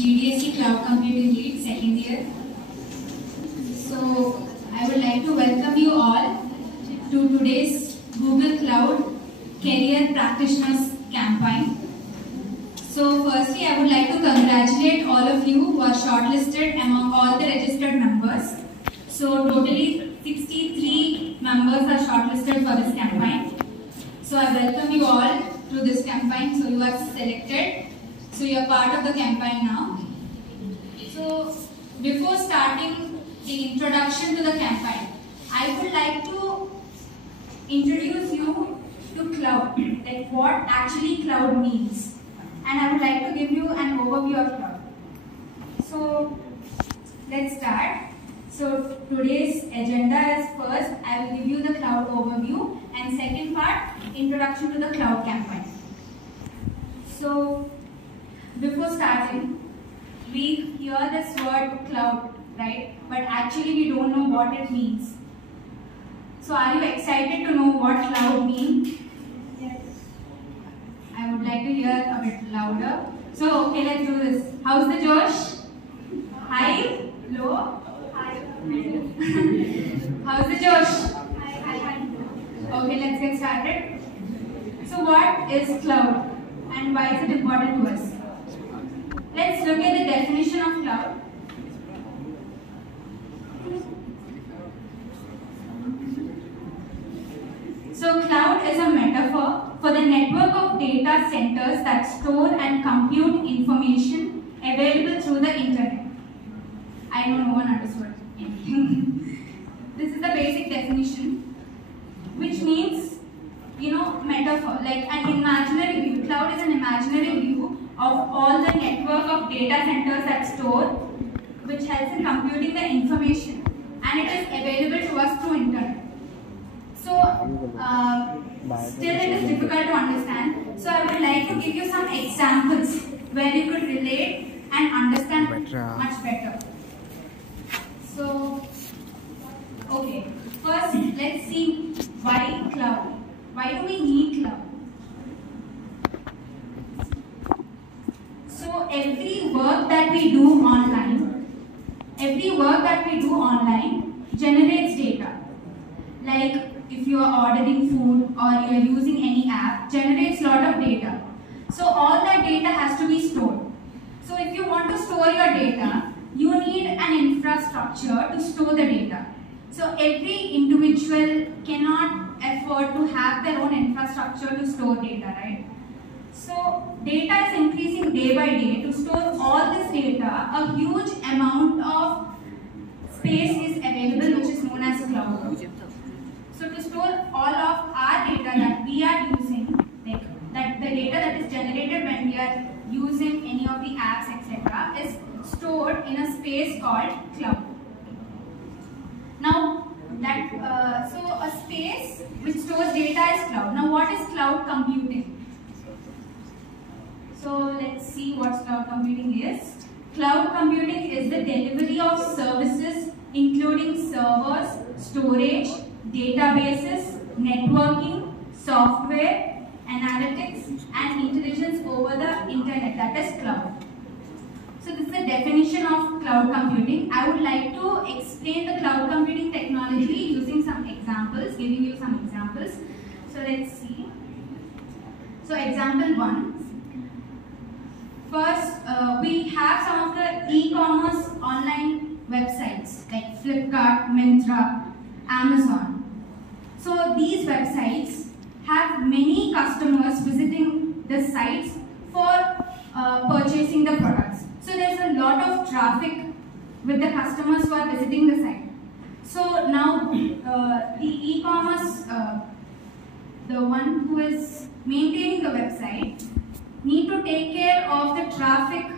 GDSC Cloud Computing Lead, second year. So, I would like to welcome you all to today's Google Cloud Career Practitioners Campaign. So, firstly, I would like to congratulate all of you who are shortlisted among all the registered members. So, totally 63 members are shortlisted for this campaign. So, I welcome you all to this campaign. So, you are selected. So, you are part of the campaign now. So, before starting the introduction to the campaign, I would like to introduce you to cloud, like what actually cloud means. And I would like to give you an overview of cloud. So, let's start. So, today's agenda is first, I will give you the cloud overview, and second part, introduction to the cloud campaign. So, before starting, we hear this word cloud, right? But actually we don't know what it means. So, are you excited to know what cloud means? Yes. I would like to hear a bit louder. So, okay, let's do this. How's the Josh? High? Low? High. How's the Josh? High. Okay, let's get started. So, what is cloud and why is it important to us? Let's look at the definition of cloud. So, cloud is a metaphor for the network of data centers that store and compute information available through the internet. I know no one understood anything. This is the basic definition, which means, metaphor, like an imaginary view. Cloud is an imaginary view of all the network of data centers that store, which helps in computing the information, and it is available to us through internet. So, still it is difficult to understand. So, I would like to give you some examples where you could relate and understand much better. So, okay, first let's see why cloud. Why do we need cloud? So, every work that we do online generates data. Like if you are ordering food or you are using any app, generates lot of data. So, all that data has to be stored. So, if you want to store your data, you need an infrastructure to store the data. So, every individual cannot afford to have their own infrastructure to store data, right? So, data is increasing day by day. To store all this data, a huge amount of space is available, which is known as cloud. So, to store all of our data that we are using, like that the data that is generated when we are using any of the apps, etc., is stored in a space called cloud. Now, so a space which stores data is cloud. Now, what is cloud computing? So, let's see what cloud computing is. Cloud computing is the delivery of services including servers, storage, databases, networking, software, analytics, and intelligence over the internet, that is cloud. So, this is the definition of cloud computing. I would like to explain the cloud computing technology using some examples, giving you some examples. So, let's see. So, example 1. First, we have some of the e-commerce online websites like Flipkart, Myntra, Amazon. So, these websites have many customers visiting the sites for purchasing the products. So, there is a lot of traffic with the customers who are visiting the site. So, now the e-commerce, the one who is maintaining the website, need to take care of the traffic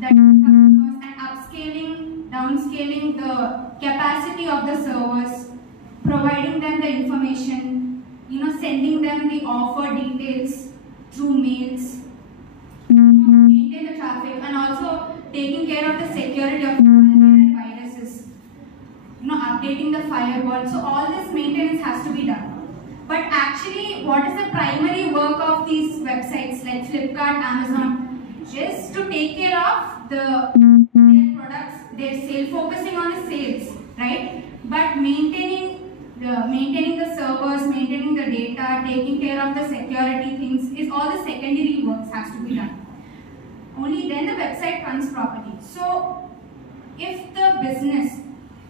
that the customers and upscaling, downscaling the capacity of the servers, providing them the information, sending them the offer details through mails, maintain the traffic, and also taking care of the security of malware and viruses, updating the firewall. So, all this maintenance has to be done. But actually, what is the primary work of these websites like Flipkart, Amazon? is to take care of their products, their sale, focusing on the sales, right? But maintaining the servers, maintaining the data, taking care of the security things is all the secondary works has to be done. Only then the website runs properly. So if the business,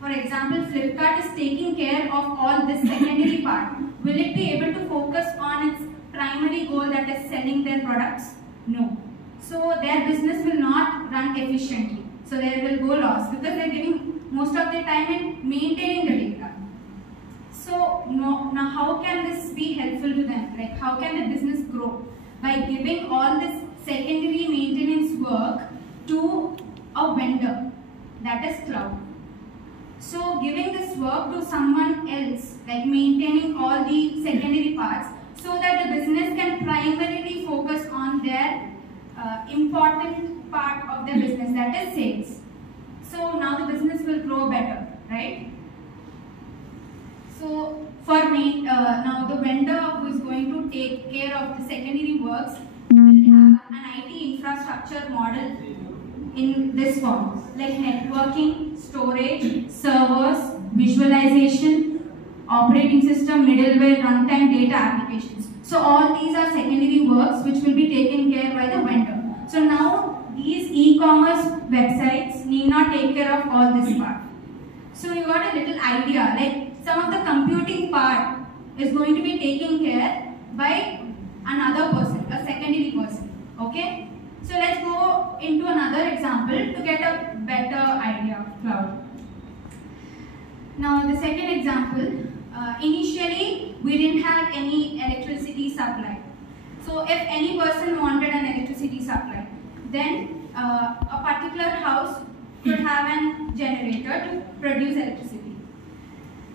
for example, Flipkart is taking care of all this secondary part, will it be able to focus on its primary goal, that is selling their products? No. So their business will not run efficiently. So they will go lost because they are giving most of their time in maintaining the data. So now how can this be helpful to them? Like how can the business grow? By giving all this secondary maintenance work to a vendor, that is cloud. So giving this work to someone else, like maintaining all the secondary parts, so that the business can primarily focus on their important part of the business, that is sales. So now the business will grow better, right? So for me, now the vendor who is going to take care of the secondary works will have an IT infrastructure model in this form, like networking, storage, servers, visualization, operating system, middleware, runtime, data applications. So all these are secondary works which will be taken care by the vendor. So now these e-commerce websites need not take care of all this part. So you got a little idea, like some of the computing part is going to be taken care by another person, a secondary person. Okay? So let's go into another example to get a better idea of cloud. Now the second example, initially we didn't have any electricity supply. So if any person wanted an electricity supply, then a particular house could have a generator to produce electricity.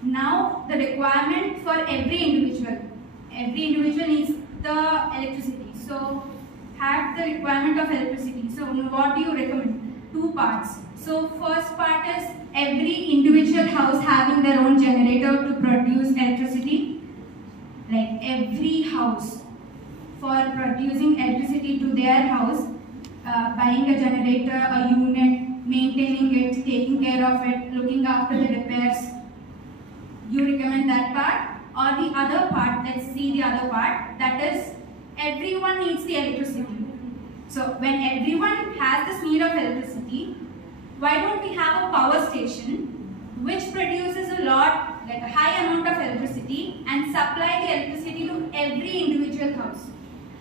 Now the requirement for every individual needs the electricity. So have the requirement of electricity. So what do you recommend? Two parts. So first part is every individual house having their own generator to produce electricity. Like every house for producing electricity to their house, buying a generator, a unit, maintaining it, taking care of it, looking after the repairs. You recommend that part? Or the other part, let's see the other part, that is everyone needs the electricity. So when everyone has this need of electricity, why don't we have a power station which produces a lot, like a high amount of electricity, and supply the electricity to every individual house?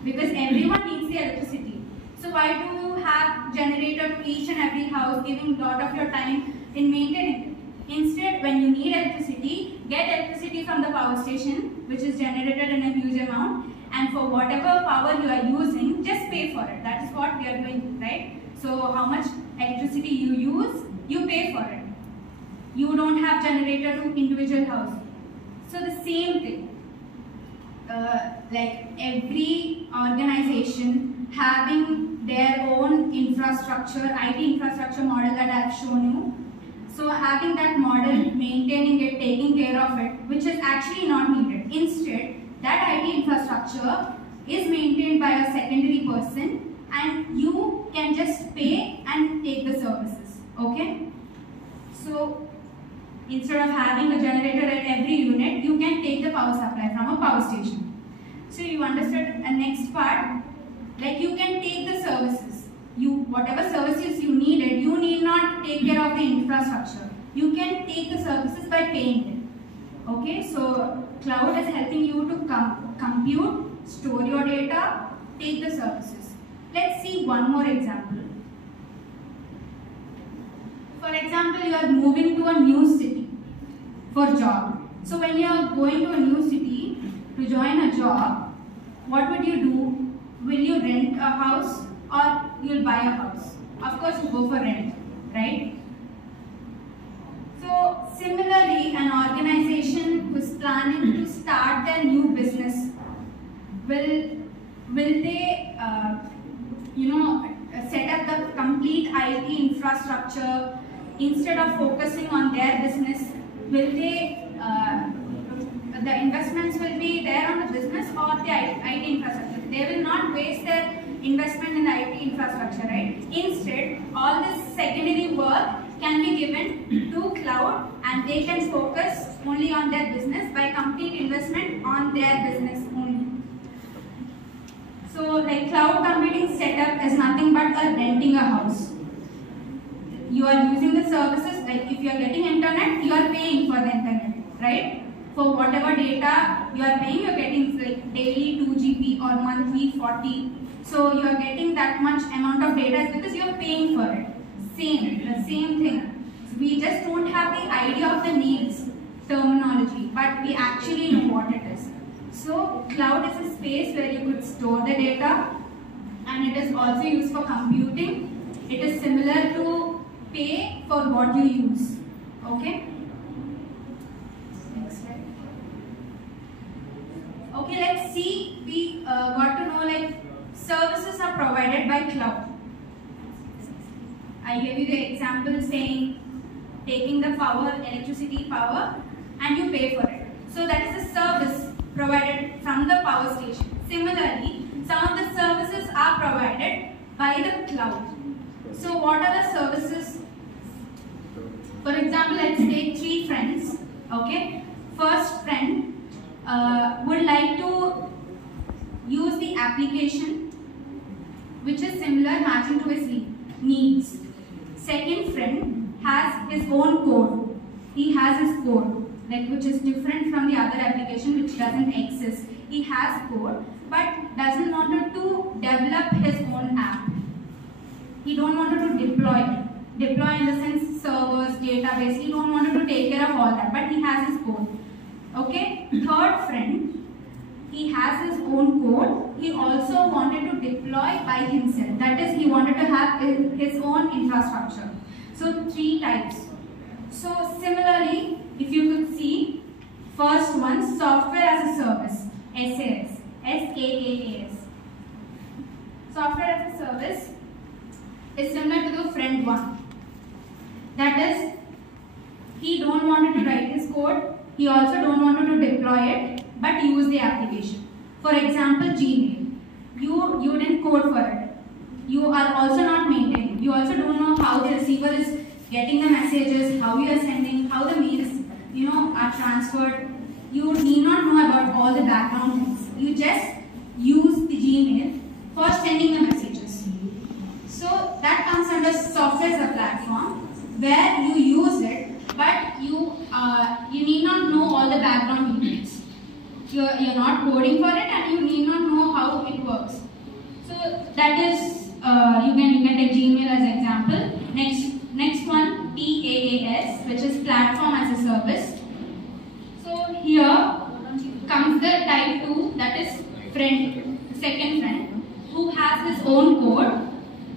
Because everyone needs the electricity. So why do you have generator to each and every house, giving a lot of your time in maintaining it? Instead, when you need electricity, get electricity from the power station, which is generated in a huge amount, and for whatever power you are using, just pay for it. That is what we are doing, right? So how much electricity you use, you pay for it. You don't have generator to individual house. So the same thing, like every organization having their own infrastructure, IT infrastructure model that I have shown you. So having that model, maintaining it, taking care of it, which is actually not needed. Instead, that IT infrastructure is maintained by a secondary person and you can just pay and take the services. Okay? So instead of having a generator at every unit, you can take the power supply from a power station. So you understood the next part? Like you can take the services. Whatever services you needed, you need not take care of the infrastructure. You can take the services by paying it. Okay, so cloud is helping you to compute, store your data, take the services. Let's see one more example. For example, you are moving to a new city for job. So when you are going to a new city to join a job, what would you do? Will you rent a house or you'll buy a house? Of course, you go for rent, right? So similarly, an organization who's planning to start their new business, will they, set up the complete IT infrastructure instead of focusing on their business? Will they, the investments will be there on the business or the IT infrastructure? They will not waste their investment in the IT infrastructure, right? Instead, all this secondary work can be given to cloud and they can focus only on their business by complete investment on their business only. So like cloud computing setup is nothing but renting a house. You are using the services, like if you are getting internet, you are paying for the internet, right? For whatever data you are paying, you are getting like daily 2 GB or monthly 40. So you are getting that much amount of data because you are paying for it. The same thing. So we just don't have the idea of the names, terminology, but we actually know what it is. So cloud is a space where you could store the data, and it is also used for computing. It is similar to pay for what you use. Okay? Next slide. Okay, let's see. We got to know like services are provided by cloud. I gave you the example saying taking the power, electricity power, and you pay for it. So that is a service provided from the power station. Similarly, some of the services are provided by the cloud. So what are the services? For example, let's take 3 friends. Okay, first friend would like to use the application which is similar, matching to his needs. Second friend has his own code. He has his code, like which is different from the other application which doesn't exist. He has code but doesn't want to develop his own app. He don't want to deploy it. Deploy in the sense servers, database. He don't want to take care of all that, but he has his code. Okay. Third friend, he has his own code. He also wanted to deploy by himself. That is, he wanted to have his own infrastructure. So 3 types. So similarly, if you could see, first one, software as a service, SaaS, SaaS. Software as a service is similar to the friend one. That is, he don't want to write his code. He also don't want to deploy it, but use the application. For example, Gmail. You didn't code for it. You are also not maintaining. You also don't know how the receiver is getting the messages, how you are sending, how the mails are transferred. You need not know about all the background things. You just use the Gmail for sending the messages. So that comes under software as a platform where you use it, but you need not know all the background details. You're not coding for it, and you need not know how it works. So that is you can take Gmail as an example. Next one, PaaS, which is platform as a service. So here comes the type 2, that is second friend, who has his own code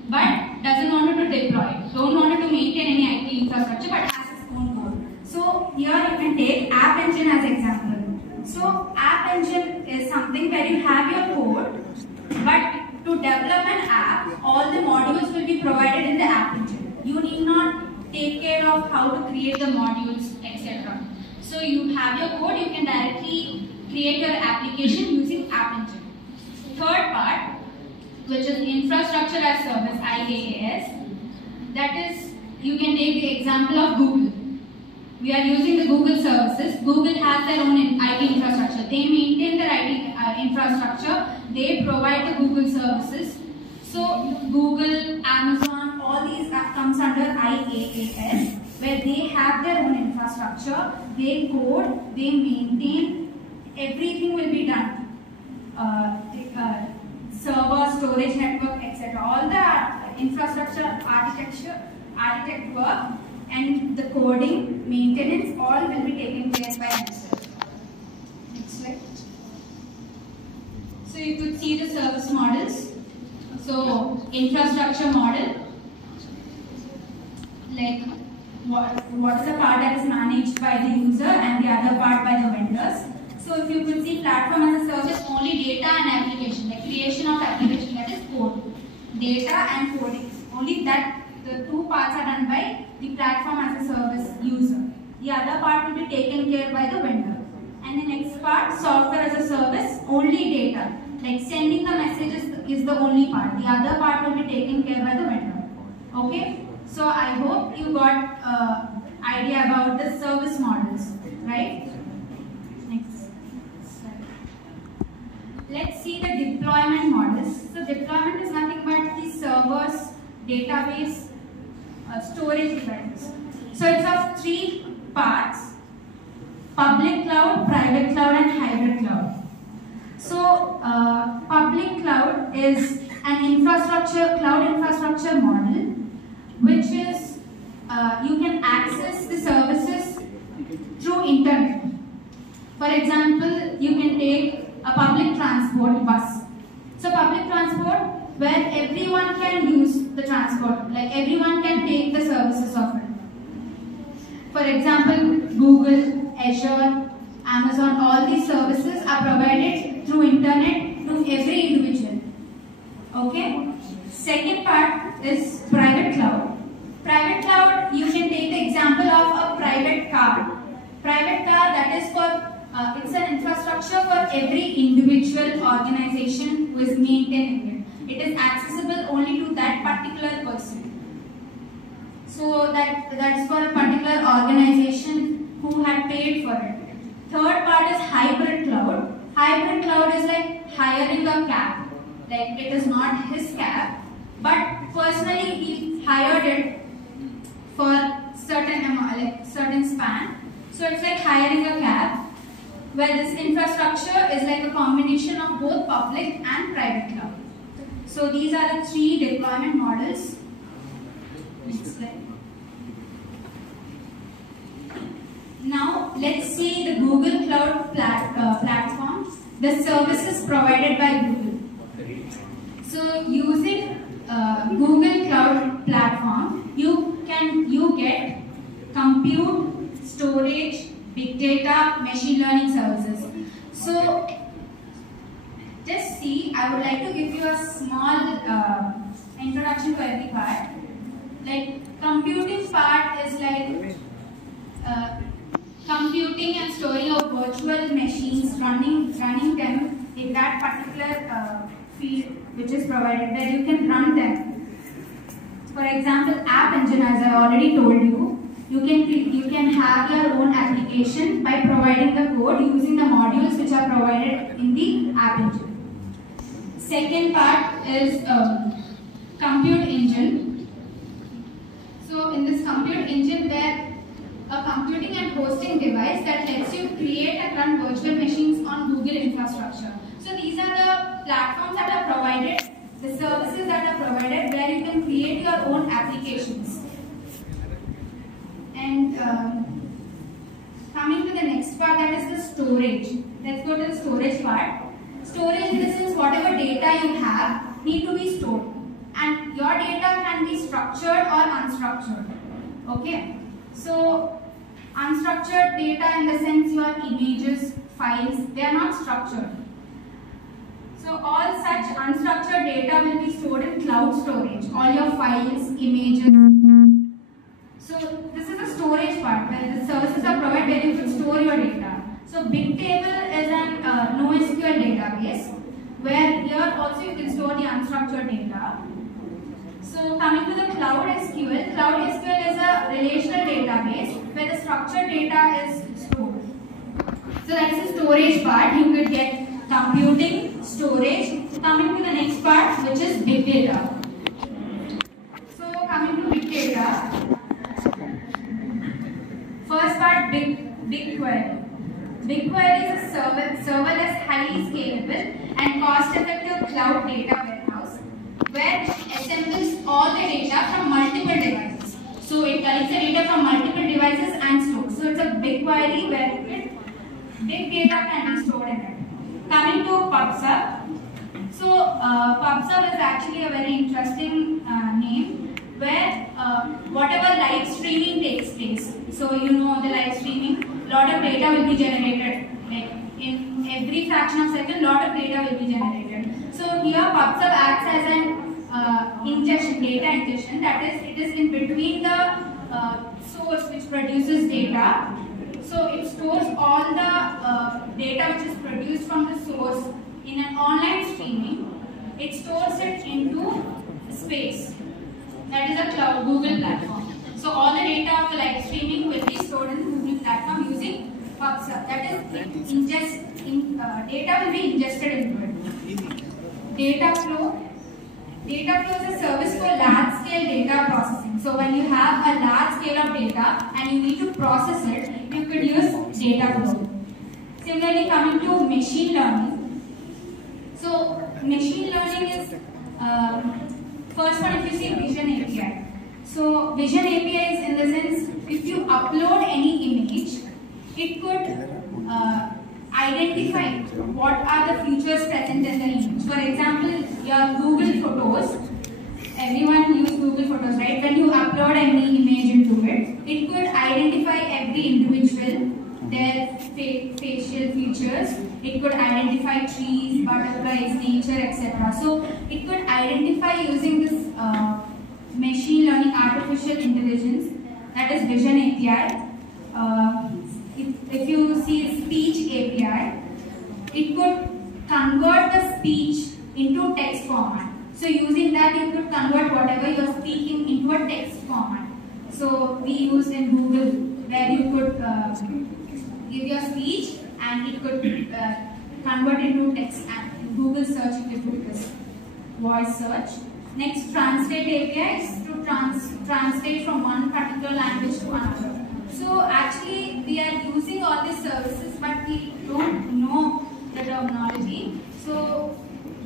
but doesn't want to deploy, don't want to maintain any IT infrastructure, but has his own code. So here you can take App Engine as example. So App Engine is something where you have your code, but to develop an app, all the modules will be provided in the App Engine. You need not take care of how to create the modules, etc. So you have your code, you can directly create your application using App Engine. Third part, which is infrastructure as service, IaaS. That is, you can take the example of Google. We are using the Google services. Google has their own IT infrastructure. They maintain their IT infrastructure. They provide the Google services. So Google, Amazon, all these comes under IaaS, where they have their own infrastructure. They code, they maintain, everything will be done. Server, storage network, etc. All the infrastructure, architect work, and the coding, maintenance, all will be taken care by themselves. Next slide. So you could see the service models. So infrastructure model, like what is the part that is managed by the user and the other part by the vendors. So if you could see platform as a service, only data and application, like creation of application, that is code. Data and coding. Only that, the 2 parts are done by the platform as a service user. The other part will be taken care by the vendor. And the next part, software as a service, only data. Like sending the messages is the only part. The other part will be taken care by the vendor. Okay? So I hope you got idea about the service models, right? Next slide. Let's see the deployment models. So deployment is nothing but the servers, database, storage devices. So it's of three parts: public cloud, private cloud, and hybrid cloud. So public cloud is an cloud infrastructure model, which is you can access the services through internet. For example, you can take a public transport bus. So public transport where everyone can use the transport, like everyone can take the services of it. For example, Google, Azure, Amazon, all these services are provided through internet to every individual. Okay? Second part is private cloud. Private cloud, you can take the example of a private car. Private car, that is for, it's an infrastructure for every individual organization who is maintaining it. It is accessible only to that particular person. So that's for a particular organization who had paid for it. Third part is hybrid cloud. Hybrid cloud is like hiring a cab. Like it is not his cab, but personally he hired it for certain span. So it's like hiring a cab, where this infrastructure is like a combination of both public and private cloud. So these are the three deployment models. Next slide. Now let's see the Google Cloud platform, the services provided by Google. So using Google Cloud platform, you get compute, storage, big data, machine learning services. So just see, I would like to give you a small introduction to every part. Like computing part is like computing and storing of virtual machines, running them in that particular field which is provided, where you can run them. For example, App Engine, as I already told you, you can have your own application by providing the code using the modules which are provided in the App Engine. Second part is compute engine. So in this compute engine, where a computing and hosting device that lets you create and run virtual machines on Google infrastructure. So these are the platforms that are provided, the services that are provided, where you can create your own applications. And coming to the next part, that is the storage. Let's go to the storage part. Storage in the sense, whatever data you have need to be stored, and your data can be structured or unstructured. Okay, so unstructured data in the sense your images, files, they are not structured. So all such unstructured data will be stored in cloud storage, all your files, images. So this is the storage part, where the services are provided where you can store your data. So Bigtable is an NoSQL database, where here also you can store the unstructured data. So coming to the Cloud SQL, Cloud SQL is a relational database where the structured data is stored. So that's the storage part. You could get computing, storage. Coming to the next part, which is big data. So coming to big data, first part, BigQuery. BigQuery is a serverless, highly scalable and cost-effective cloud data warehouse where it assembles all the data from multiple devices. So it collects the data from multiple devices and stores. So it's a BigQuery where big data can be stored in it. Coming to PubSub. So PubSub is actually a very interesting name, where whatever live streaming takes place. So you know the live streaming, lot of data will be generated. Like in every fraction of a second, lot of data will be generated. So here PubSub acts as an data ingestion. That is, it is in between the source which produces data. So it stores all the data which is produced from the source in an online streaming. it stores it into space. That is a cloud, Google platform. So all the data of the live streaming will be stored in the Google platform using PubSub. That is, data will be ingested into it. Data flow. Data flow is a service for large scale data processing. So when you have a large scale of data and you need to process it, you could use data flow. Similarly, coming to machine learning. So machine learning is first one, if you see Vision API. So Vision API is in the sense, if you upload any image, it could identify what are the features present in the image. For example, your Google Photos, everyone use Google Photos, right? When you upload any image into it, it could identify every individual, their facial features. It could identify trees, butterflies, nature, etc. So it could identify using this machine learning, artificial intelligence, that is Vision API. If you see speech API, it could convert the speech into text format. So using that, you could convert whatever you are speaking into a text format. So we use in Google, where you could give your speech and it could convert into text, and in Google search you could do this voice search. Next, translate API is to translate from one particular language to another. So actually we are using all these services, but we don't know the terminology. So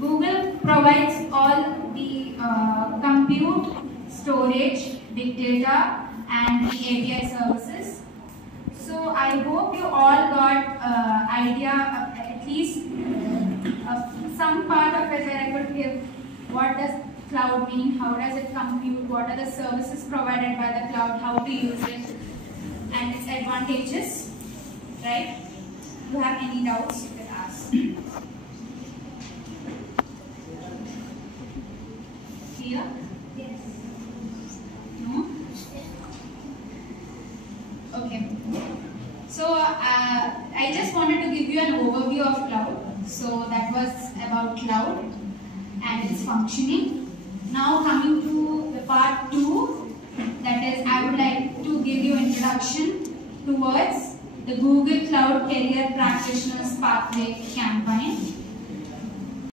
Google provides all the compute, storage, big data and the API services. So I hope you all got idea of at least some part of it, where I could give what does cloud mean, how does it compute, what are the services provided by the cloud, how to use it, and its advantages, right? If you have any doubts, you can ask. Clear? Yes. No? Okay. So I just wanted to give you an overview of cloud. So that was about cloud and its functioning. Now coming to the part 2, that is, I would like to give you introduction towards the Google Cloud Career Practitioners Pathway campaign.